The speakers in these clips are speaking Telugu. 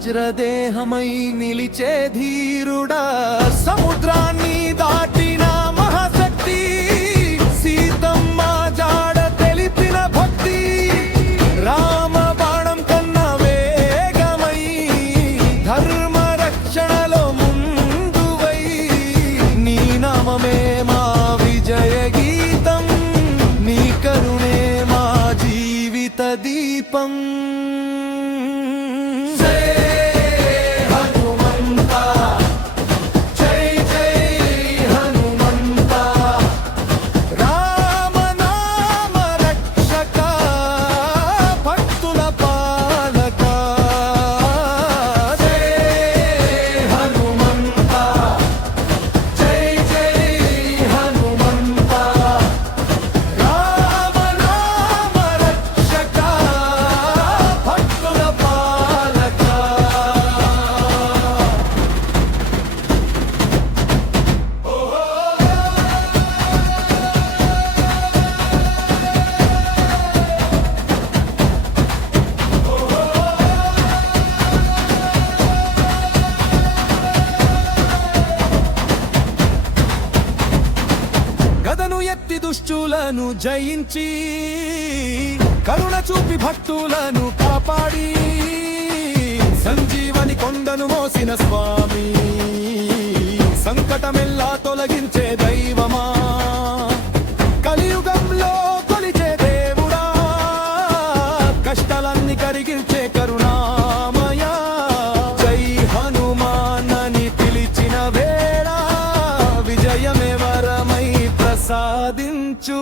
వజ్రదేహమై నిలిచే ధీరుడా సముద్రాన్ని దాటిన మహాశక్తి సీతమ్మ జాడ తెలిపిన భక్తి రామ బాణం కన్నా వేగమై ధర్మ రక్షణలో ముందువై నీ నామమే మా విజయ గీతం నీ కరుణే మా జీవిత దీపం ఎత్తి దుష్టులను జయించి కరుణ చూపి భక్తులను కాపాడి సంజీవని కొండను మోసిన స్వామి సంకటమెల్లా తొలగించే దైవమా కలియుగంలో కొలిచే దేవుడా కష్టాలన్నీ కరిగించే కరుణామయా జై హనుమానని పిలిచిన వేళ విజయమే వరమై సాధించు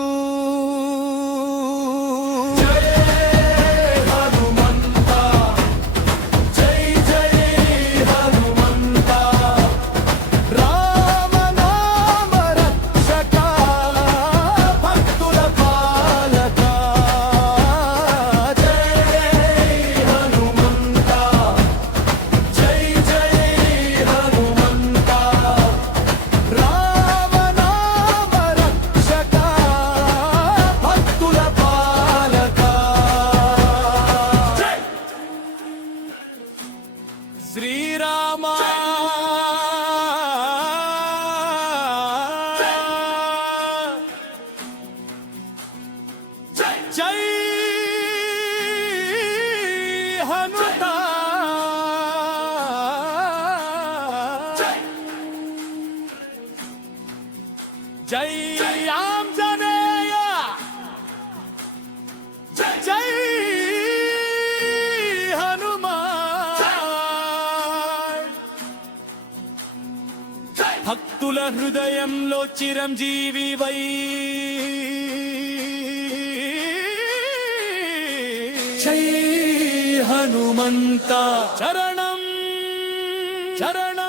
శ్రీరామ జై హనుమంత జై ఆంజనేయ జై భక్తుల హృదయంలో చిరంజీవి వై జై హనుమంత చరణం చరణం